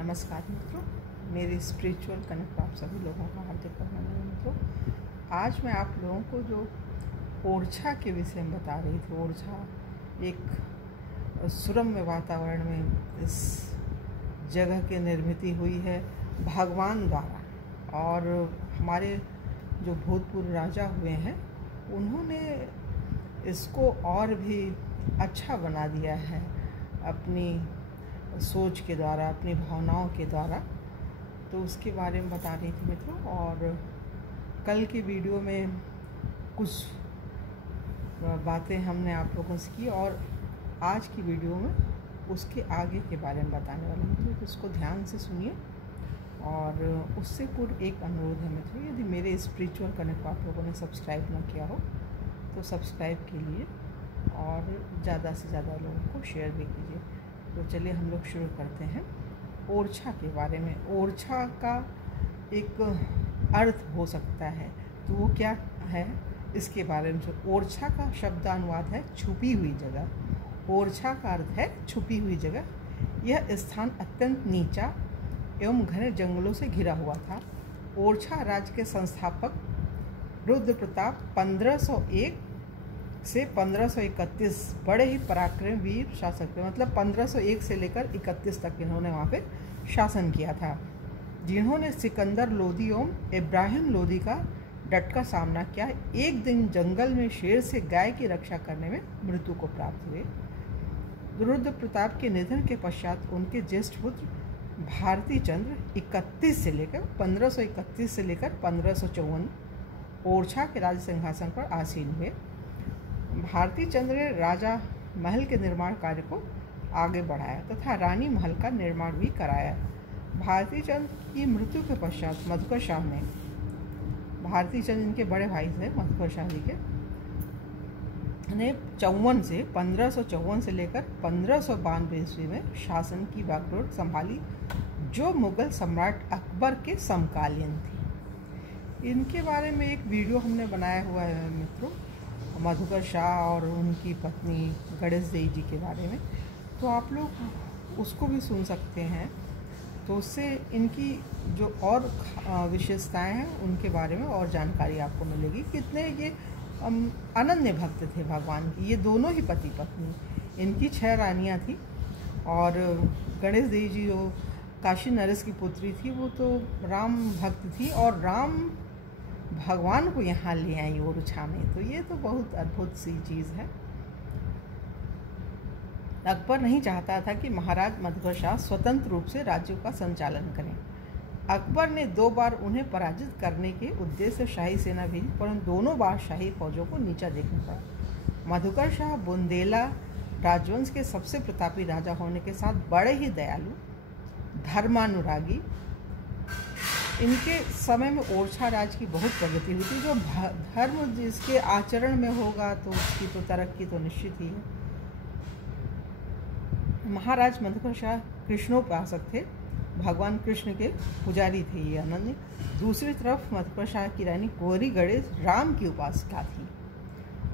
नमस्कार मित्रों, मेरे स्पिरिचुअल कनेक्ट आप सभी लोगों का हार्दिक अभिनंदन। मित्रों, आज मैं आप लोगों को जो ओरछा के विषय में बता रही थी। ओरछा एक सुरम्य वातावरण में इस जगह की निर्मित हुई है भगवान द्वारा, और हमारे जो भूतपूर्व राजा हुए हैं उन्होंने इसको और भी अच्छा बना दिया है अपनी सोच के द्वारा, अपनी भावनाओं के द्वारा। तो उसके बारे में बता रही थी मित्रों। और कल की वीडियो में कुछ बातें हमने आप लोगों से की, और आज की वीडियो में उसके आगे के बारे में बताने वाले मित्रों। तो उसको ध्यान से सुनिए। और उससे पूर्व एक अनुरोध है मित्रों, यदि मेरे स्पिरिचुअल कनेक्ट आप लोगों ने सब्सक्राइब ना किया हो तो सब्सक्राइब कीजिए और ज़्यादा से ज़्यादा लोगों को शेयर भी कीजिए। तो चलिए हम लोग शुरू करते हैं ओरछा के बारे में। ओरछा का एक अर्थ हो सकता है, तो वो क्या है इसके बारे में। ओरछा का शब्दानुवाद है छुपी हुई जगह। ओरछा का अर्थ है छुपी हुई जगह। यह स्थान अत्यंत नीचा एवं घने जंगलों से घिरा हुआ था। ओरछा राज्य के संस्थापक रुद्र प्रताप 1501 से 1531 बड़े ही पराक्रमी वीर शासक थे। मतलब 1501 से लेकर 31 तक इन्होंने वहाँ पे शासन किया था, जिन्होंने सिकंदर लोदी एवं इब्राहिम लोदी का डट सामना किया। एक दिन जंगल में शेर से गाय की रक्षा करने में मृत्यु को प्राप्त हुए। रुद्र प्रताप के निधन के पश्चात उनके ज्येष्ठ पुत्र भारती चंद्र 1531 से लेकर 1554 ओरछा के राज सिंहासन पर आसीन हुए। भारती चंद्र ने राजा महल के निर्माण कार्य को आगे बढ़ाया तथा रानी महल का निर्माण भी कराया। भारती चंद्र की मृत्यु के पश्चात मधुकर शाह ने, भारती चंद्र इनके बड़े भाई थे मधुकर शाह जी के, ने 1554 से लेकर 1592 ईस्वी में शासन की बागडोर संभाली, जो मुगल सम्राट अकबर के समकालीन थी। इनके बारे में एक वीडियो हमने बनाया हुआ है मित्रों, मधुकर शाह और उनकी पत्नी गणेश देवी जी के बारे में। तो आप लोग उसको भी सुन सकते हैं। तो उससे इनकी जो और विशेषताएं हैं उनके बारे में और जानकारी आपको मिलेगी। कितने ये अनन्य भक्त थे भगवान की। ये दोनों ही पति पत्नी। इनकी 6 रानियां थी, और गणेश देवी जी जो काशी नरेश की पुत्री थी वो तो राम भक्त थी, और राम भगवान को यहाँ ले आई ओरछा में। तो ये तो बहुत अद्भुत सी चीज़ है। अकबर नहीं चाहता था कि महाराज मधुकर शाह स्वतंत्र रूप से राज्यों का संचालन करें। अकबर ने 2 बार उन्हें पराजित करने के उद्देश्य से शाही सेना भेजी, परंतु दोनों बार शाही फौजों को नीचा देखना पड़ा। मधुकर शाह बुंदेला राजवंश के सबसे प्रतापी राजा होने के साथ बड़े ही दयालु, धर्मानुरागी। इनके समय में ओरछा राज्य की बहुत प्रगति हुई थी। जो धर्म जिसके आचरण में होगा तो उसकी तो तरक्की तो निश्चित ही है। महाराज मधुकर शाह कृष्णोपासक थे, भगवान कृष्ण के पुजारी थे ये अनन्य। दूसरी तरफ मधुकर शाह की रानी कुंवरी गणेश राम की उपासिका थी।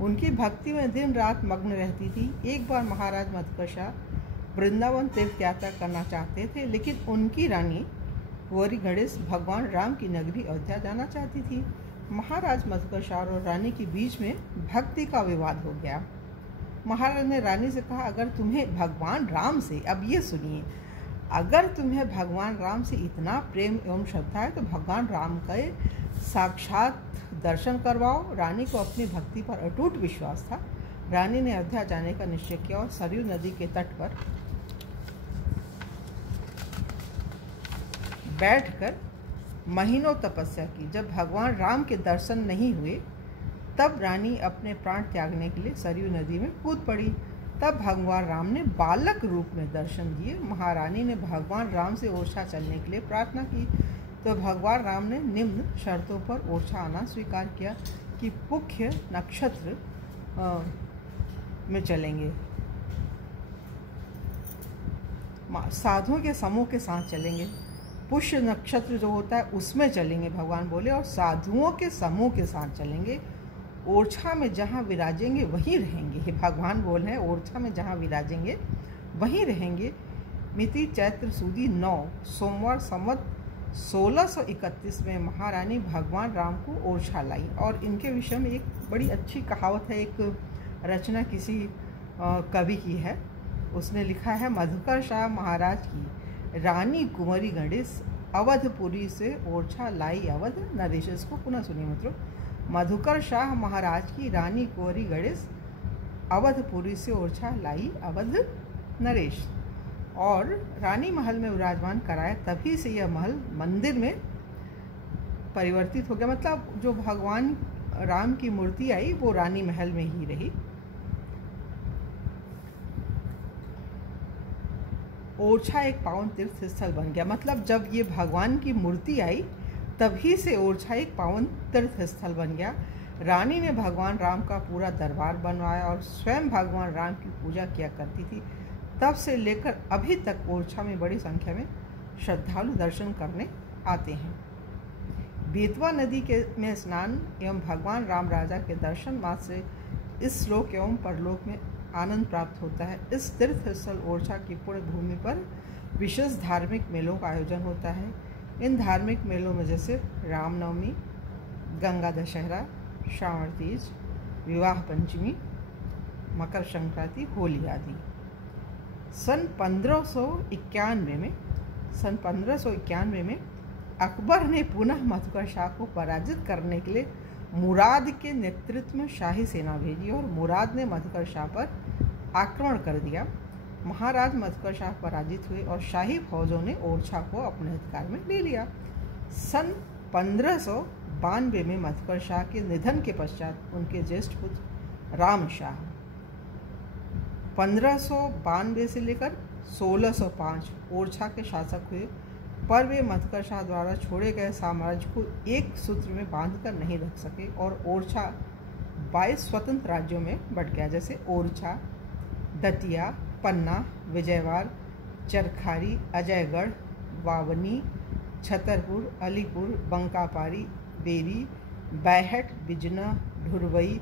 उनकी भक्ति में दिन रात मग्न रहती थी। एक बार महाराज मधुकर शाह वृंदावन तीर्थ यात्रा करना चाहते थे, लेकिन उनकी रानी कुंवरी गणेश भगवान राम की नगरी अयोध्या जाना चाहती थी। महाराज मधुकर शाह और रानी के बीच में भक्ति का विवाद हो गया। महाराज ने रानी से कहा, अगर तुम्हें भगवान राम से, अब ये सुनिए, अगर तुम्हें भगवान राम से इतना प्रेम एवं श्रद्धा है तो भगवान राम का साक्षात दर्शन करवाओ। रानी को अपनी भक्ति पर अटूट विश्वास था। रानी ने अयोध्या जाने का निश्चय किया और सरयू नदी के तट पर बैठकर महीनों तपस्या की। जब भगवान राम के दर्शन नहीं हुए तब रानी अपने प्राण त्यागने के लिए सरयू नदी में कूद पड़ी। तब भगवान राम ने बालक रूप में दर्शन दिए। महारानी ने भगवान राम से ओरछा चलने के लिए प्रार्थना की, तो भगवान राम ने निम्न शर्तों पर ओरछा आना स्वीकार किया कि पुख्य नक्षत्र में चलेंगे, साधुओं के समूह के साथ चलेंगे। पुष्य नक्षत्र जो होता है उसमें चलेंगे भगवान बोले, और साधुओं के समूह के साथ चलेंगे। ओरछा में जहाँ विराजेंगे वहीं रहेंगे। भगवान बोल रहे हैं ओरछा में जहाँ विराजेंगे वहीं रहेंगे। मिति चैत्र सूदी 9 सोमवार संवत 1631 में महारानी भगवान राम को ओरछा लाई। और इनके विषय में एक बड़ी अच्छी कहावत है, एक रचना किसी कवि की है। उसने लिखा है, मधुकर शाह महाराज की रानी कुंवरी गणेश अवधपुरी से ओरछा लाई अवध नरेश। इसको पुनः सुनिए मित्रों, मधुकर शाह महाराज की रानी कुंवरी गणेश अवधपुरी से ओरछा लाई अवध नरेश। और रानी महल में विराजमान कराया, तभी से यह महल मंदिर में परिवर्तित हो गया। मतलब जो भगवान राम की मूर्ति आई वो रानी महल में ही रही। ओरछा एक पावन तीर्थ स्थल बन गया। मतलब जब ये भगवान की मूर्ति आई तभी से ओरछा एक पावन तीर्थ स्थल बन गया। रानी ने भगवान राम का पूरा दरबार बनवाया और स्वयं भगवान राम की पूजा किया करती थी। तब से लेकर अभी तक ओरछा में बड़ी संख्या में श्रद्धालु दर्शन करने आते हैं। बेतवा नदी में स्नान एवं भगवान राम राजा के दर्शन मात्र से इस लोक एवं परलोक में आनंद प्राप्त होता है। इस तीर्थ स्थल ओरछा की पुण्य भूमि पर विशेष धार्मिक मेलों का आयोजन होता है। इन धार्मिक मेलों में जैसे रामनवमी, गंगा दशहरा, श्रावण तीज, विवाह पंचमी, मकर संक्रांति, होली आदि। सन 1591 में अकबर ने पुनः मधुकर शाह को पराजित करने के लिए मुराद के नेतृत्व में शाही सेना भेजी और मुराद ने मधुकर शाह पर आक्रमण कर दिया। महाराज मधुकर शाह पराजित हुए और शाही फौजों ने ओरछा को अपने अधिकार में ले लिया। सन 1592 में मधुकर शाह के निधन के पश्चात उनके ज्येष्ठ पुत्र राम शाह 1592 से लेकर 1605 ओरछा के शासक हुए, पर वे मधुकर शाह द्वारा छोड़े गए साम्राज्य को एक सूत्र में बांधकर नहीं रख सके और ओरछा 22 स्वतंत्र राज्यों में बंट गया, जैसे ओरछा, दतिया, पन्ना, विजयवाड़, चरखारी, अजयगढ़, वावनी, छतरपुर, अलीपुर, बंकापारी, बेरी, बैहट, बिजना, ढुरवई,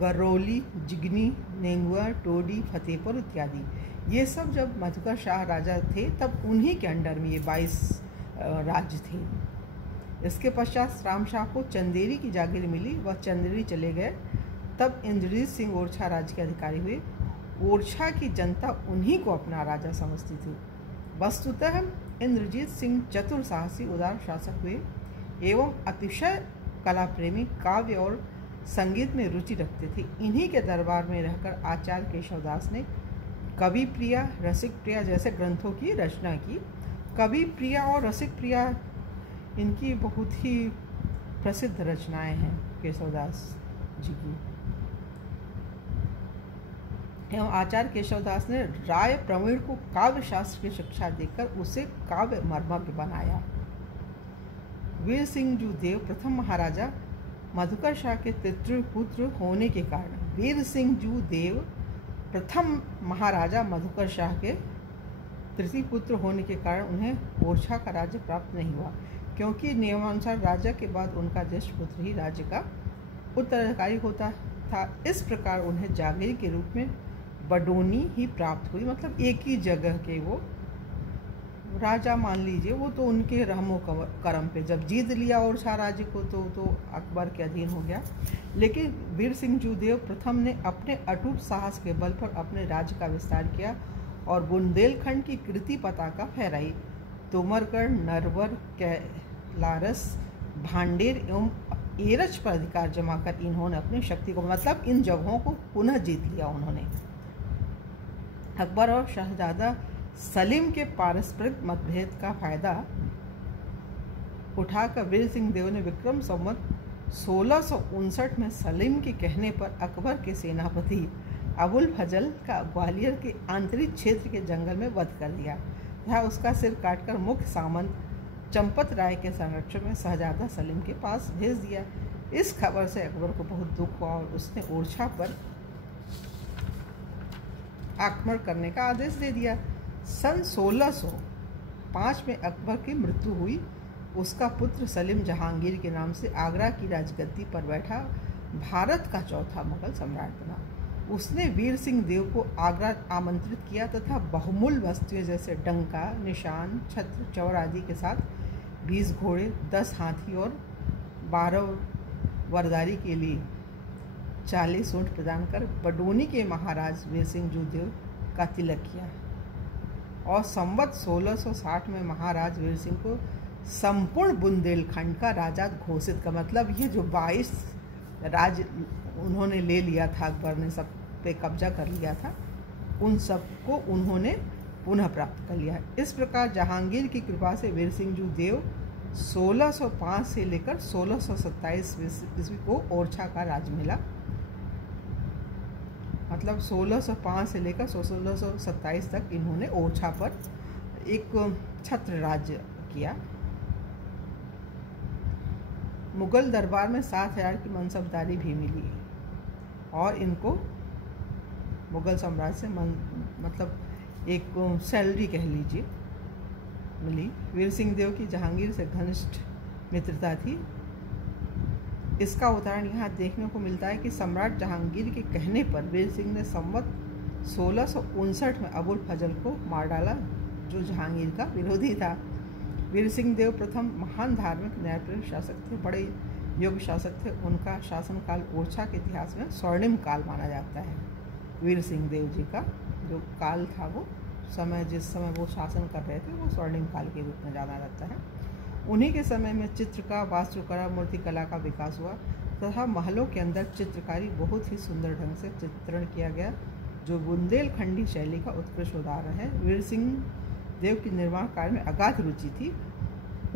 गरौली, जिगनी, नेंगुआ, टोडी, फतेहपुर इत्यादि। ये सब जब मधुकर शाह राजा थे तब उन्हीं के अंडर में ये 22 राज्य थे। इसके पश्चात राम शाह को चंदेरी की जागीर मिली, वह चंदेरी चले गए। तब इंद्रजीत सिंह ओरछा राज्य के अधिकारी हुए। ओरछा की जनता उन्हीं को अपना राजा समझती थी। वस्तुतः इंद्रजीत सिंह चतुर, साहसी, उदार शासक हुए एवं अतिशय कला प्रेमी, काव्य और संगीत में रुचि रखते थे। इन्हीं के दरबार में रहकर आचार्य केशवदास ने कवि प्रिया, रसिक प्रिया जैसे ग्रंथों की रचना की। कवि प्रिया और रसिक प्रिया इनकी बहुत ही प्रसिद्ध रचनाएं हैं केशवदास जी की। एवं आचार्य केशवदास ने राय प्रवीण को काव्य शास्त्र की शिक्षा देकर उसे काव्य मर्मज्ञ बनाया। वीर सिंह जू देव प्रथम महाराजा मधुकर शाह के तृतीय पुत्र होने के कारण वीर सिंह जू देव प्रथम महाराजा मधुकर शाह के तृतीय पुत्र होने के कारण उन्हें ओरछा का राज्य प्राप्त नहीं हुआ, क्योंकि नियमानुसार राजा के बाद उनका ज्येष्ठ पुत्र ही राज्य का उत्तराधिकारी होता था। इस प्रकार उन्हें जागीर के रूप में बडोनी ही प्राप्त हुई। मतलब एक ही जगह के वो राजा मान लीजिए, वो तो उनके रहमो करम पे जब जीत लिया ओरछा राज्य को तो अकबर के अधीन हो गया। लेकिन वीर सिंह जूदेव प्रथम ने अपने अटूट साहस के बल पर अपने राज्य का विस्तार किया और बुंदेलखंड की कीर्ति पताका फहराई। तोमरगढ़, नरवर, कैलारस, भांडेर एवं एरच पर अधिकार जमा कर इन्होंने अपनी शक्ति को, मतलब इन जगहों को पुनः जीत लिया उन्होंने। अकबर और शहजादा सलीम के पारस्परिक मतभेद का फायदा उठाकर वीर सिंह देव ने विक्रम संवत 1659 में सलीम के कहने पर अकबर के सेनापति अबुल फजल का ग्वालियर के आंतरिक क्षेत्र के जंगल में वध कर दिया, जहाँ उसका सिर काटकर मुख्य सामंत चंपत राय के संरक्षण में शहजादा सलीम के पास भेज दिया। इस खबर से अकबर को बहुत दुख हुआ और उसने ओरछा पर आक्रमण करने का आदेश दे दिया। सन 1605 में अकबर की मृत्यु हुई। उसका पुत्र सलीम जहांगीर के नाम से आगरा की राजगद्दी पर बैठा भारत का चौथा मुगल सम्राट बना। उसने वीर सिंह देव को आगरा आमंत्रित किया तथा बहुमूल्य वस्तुएं जैसे डंका, निशान, छत्र, चौर आदि के साथ 20 घोड़े, 10 हाथी और 12 वरदारी के लिए 40 ऊँट प्रदान कर बडोनी के महाराज वीर सिंह देव का तिलक किया और संवत 1660 में महाराज वीर सिंह को संपूर्ण बुंदेलखंड का राजा घोषित का मतलब ये जो 22 राज्य उन्होंने ले लिया था, अकबर ने सब पे कब्जा कर लिया था, उन सब को उन्होंने पुनः प्राप्त कर लिया। इस प्रकार जहांगीर की कृपा से वीर सिंह देव 1605 से लेकर 1627 ईस्वी को ओरछा का राज मिला। मतलब 1605 से लेकर 1627 तक इन्होंने ओरछा पर एक छत्र राज्य किया। मुगल दरबार में 7,000 की मनसबदारी भी मिली और इनको मुगल साम्राज्य से मतलब एक सैलरी कह लीजिए मिली। वीर सिंह देव की जहांगीर से घनिष्ठ मित्रता थी। इसका उदाहरण यहाँ देखने को मिलता है कि सम्राट जहांगीर के कहने पर वीर सिंह ने संवत 1659 में अबुल फजल को मार डाला, जो जहांगीर का विरोधी था। वीर सिंह देव प्रथम महान धार्मिक न्यायप्रिय शासक थे, बड़े योग्य शासक थे। उनका शासनकाल ओरछा के इतिहास में स्वर्णिम काल माना जाता है। वीर सिंह देव जी का जो काल था, वो समय जिस समय वो शासन कर रहे थे, वो स्वर्णिम काल के रूप में जाना जाता है। उन्हीं के समय में चित्र का, वास्तुकला, मूर्तिकला का विकास हुआ तथा महलों के अंदर चित्रकारी बहुत ही सुंदर ढंग से चित्रण किया गया, जो बुंदेलखंडी शैली का उत्कृष्ट उदाहरण है। वीर सिंह देव की निर्माण कार्य में अगाध रुचि थी।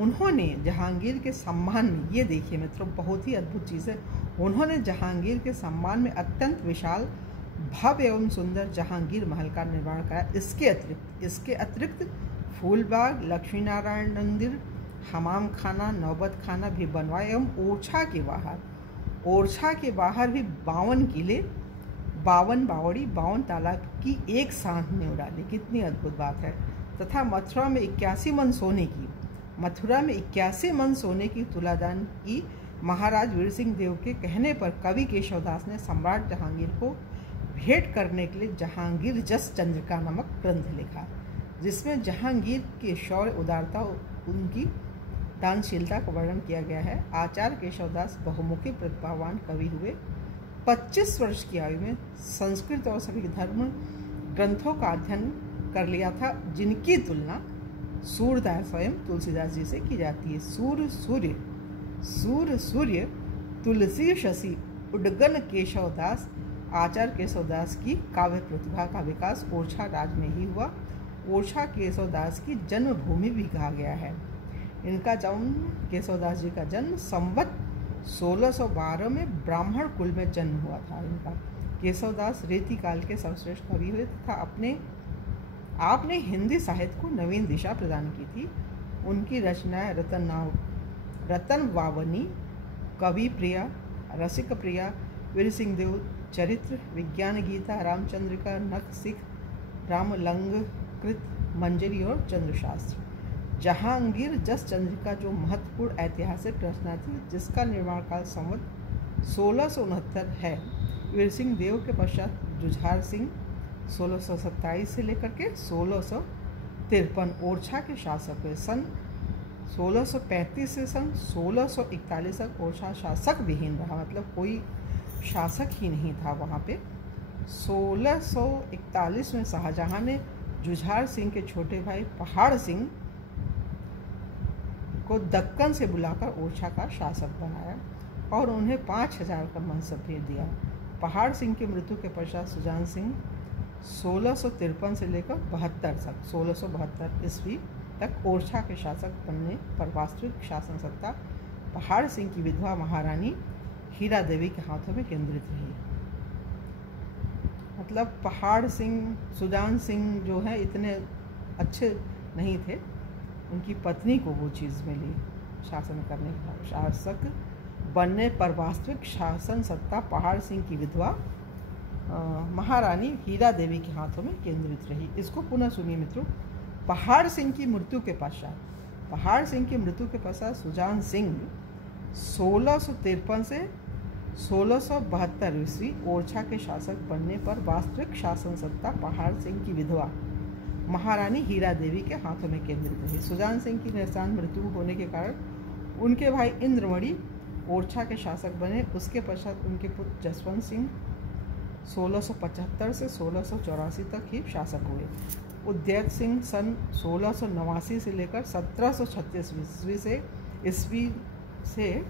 उन्होंने जहांगीर के सम्मान में, ये देखिए मित्रों, बहुत ही अद्भुत चीज़ है, उन्होंने जहांगीर के सम्मान में अत्यंत विशाल, भव्य एवं सुंदर जहांगीर महल का निर्माण कराया। इसके अतिरिक्त फूलबाग, लक्ष्मी नारायण मंदिर, हमाम खाना, नौबत खाना भी बनवाए एवं ओरछा के बाहर भी 52 किले, 52 बावड़ी, 52 तालाब की एक साथ नींव डाली। कितनी अद्भुत बात है। तथा मथुरा में 81 मन सोने की तुलादान की। महाराज वीर सिंह देव के कहने पर कवि केशवदास ने सम्राट जहांगीर को भेंट करने के लिए जहांगीर जस चंद्रिका नामक ग्रंथ लिखा, जिसमें जहांगीर के शौर्य, उदारता, उनकी दानशीलता का वर्णन किया गया है। आचार्य केशवदास बहुमुखी प्रतिभावान कवि हुए। 25 वर्ष की आयु में संस्कृत और सभी धर्म ग्रंथों का अध्ययन कर लिया था, जिनकी तुलना सूरदास स्वयं तुलसीदास जी से की जाती है। सूर सूर्य तुलसी शशि उड्डगन केशवदास। आचार्य केशवदास की काव्य प्रतिभा का विकास ओरछा राज में ही हुआ। ओरछा केशवदास की जन्मभूमि भी कहा गया है। इनका जन्म, केशवदास जी का जन्म संवत 1612 में ब्राह्मण कुल में जन्म हुआ था इनका। केशवदास रीति काल के सर्वश्रेष्ठ कवि हुए तथा आपने हिंदी साहित्य को नवीन दिशा प्रदान की थी। उनकी रचनाएं रतन वावनी, कवि प्रिया, रसिक प्रिया, वीर सिंह देव चरित्र, विज्ञान गीता, रामचंद्रिका, नख सिख, रामलंकृत, मंजरी और चंद्रशास्त्र। जहांगीर जस चंद्रिका जो महत्वपूर्ण ऐतिहासिक रचना थी, जिसका निर्माण काल संवत 1669 है। वीर सिंह देव के पश्चात जुझार सिंह 1627 से लेकर के 1653 ओरछा के शासक हुए। सन 1635 से सन 1641 तक ओरछा शासक विहीन रहा, मतलब कोई शासक ही नहीं था वहाँ पे। 1641 में शाहजहां ने जुझार सिंह के छोटे भाई पहाड़ सिंह को दक्कन से बुलाकर ओरछा का शासक बनाया और उन्हें 5000 का मनसब भेज दिया। पहाड़ सिंह की मृत्यु के पश्चात सुजान सिंह 1653 से लेकर 1672 ईस्वी तक ओरछा के शासक बनने पर वास्तविक शासन सत्ता पहाड़ सिंह की विधवा महारानी हीरा देवी के हाथों में केंद्रित रही। मतलब पहाड़ सिंह, सुजान सिंह जो है इतने अच्छे नहीं थे, उनकी पत्नी को वो चीज़ मिली शासन करने का। शासक बनने पर वास्तविक शासन सत्ता पहाड़ सिंह की विधवा महारानी हीरा देवी के हाथों में केंद्रित रही। इसको पुनः सुनिए मित्रों। पहाड़ सिंह की मृत्यु के पश्चात सुजान सिंह 1653 से 1672 ईस्वी ओरछा के शासक बनने पर वास्तविक शासन सत्ता पहाड़ सिंह की विधवा महारानी हीरा देवी के हाथों में केंद्रित रही। सुजान सिंह की निस्तान मृत्यु होने के कारण उनके भाई इंद्रमणि ओरछा के शासक बने। उसके पश्चात उनके पुत्र जसवंत सिंह 1675 से 1684 तक ही शासक हुए। उदयत सिंह सन 1689 से लेकर 1736 ईस्वी से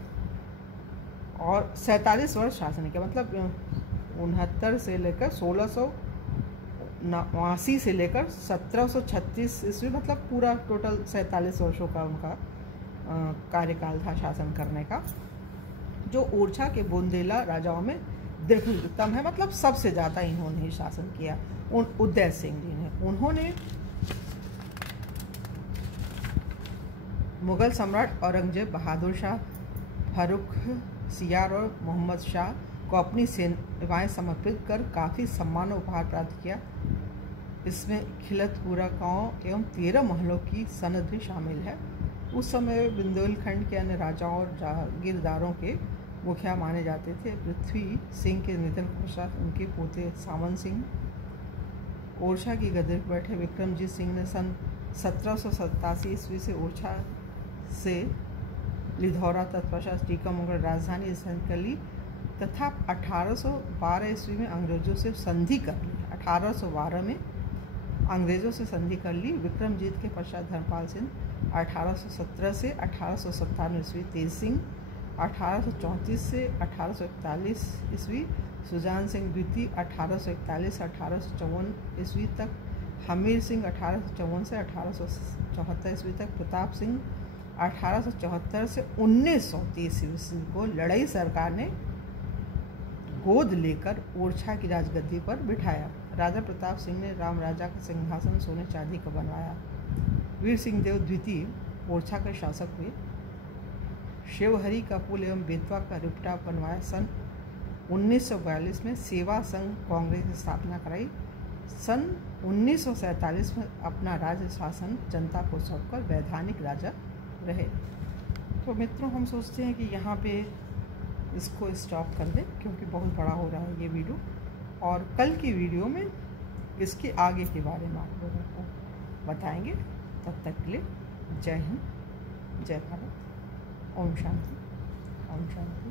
और 47 वर्ष शासन किया। मतलब 69 से लेकर 1689 से लेकर 1736 ईस्वी, मतलब पूरा टोटल 47 वर्षों का उनका कार्यकाल था शासन करने का, जो ओरछा के बुंदेला राजाओं में दीर्घतम है। मतलब सबसे ज़्यादा इन्होंने ही शासन किया उदय सिंह जी ने। उन्होंने मुगल सम्राट औरंगजेब, बहादुर शाह, फर्रुखसियार और मोहम्मद शाह को अपनी सेवाएं समर्पित कर काफ़ी सम्मान और उपहार प्राप्त किया। इसमें खिलतपुरा गांव एवं 13 महलों की सनद भी शामिल है। उस समय बुंदेलखंड के अन्य राजाओं और जागीरदारों के मुखिया माने जाते थे। पृथ्वी सिंह के निधन के पश्चात उनके पोते सामंत सिंह ओरछा की गद्दी पर बैठे। विक्रमजीत सिंह ने सन 1787 ईस्वी से ओरछा से लिधौरा तत्पश्चात टीकमगढ़ राजधानी स्थापित कर ली तथा 1812 ईस्वी में अंग्रेजों से संधि कर ली। 1812 में अंग्रेजों से संधि कर ली। विक्रमजीत के पश्चात धर्मपाल सिंह 1817 से 1897 ईस्वी, तेज सिंह 1834 से 1841 ईस्वी, सुजान सिंह द्वितीय 1841 से 1854 ईस्वी तक, हमीर सिंह 1854 से 1874 ईस्वी तक, प्रताप सिंह 1874 से 1930 ईस्वी को लड़ई सरकार ने गोद लेकर ओरछा की राजगद्दी पर बिठाया। राजा प्रताप सिंह ने राम राजा का सिंहासन सोने चांदी का बनवाया। वीर सिंह देव द्वितीय ओरछा के शासक हुए। शिवहरी का पुल एवं बेतवा का रिपटा बनवाया। सन 1942 में सेवा संघ कांग्रेस की स्थापना कराई। सन 1947 में अपना राज्य शासन जनता को सौंपकर वैधानिक राजा रहे। तो मित्रों, हम सोचते हैं कि यहाँ पे इसको स्टॉप कर दें क्योंकि बहुत बड़ा हो रहा है ये वीडियो, और कल की वीडियो में इसके आगे के बारे में आप लोगों को बताएंगे। तब तक के लिए जय हिंद, जय भारत, ओम शांति, ओम शांति।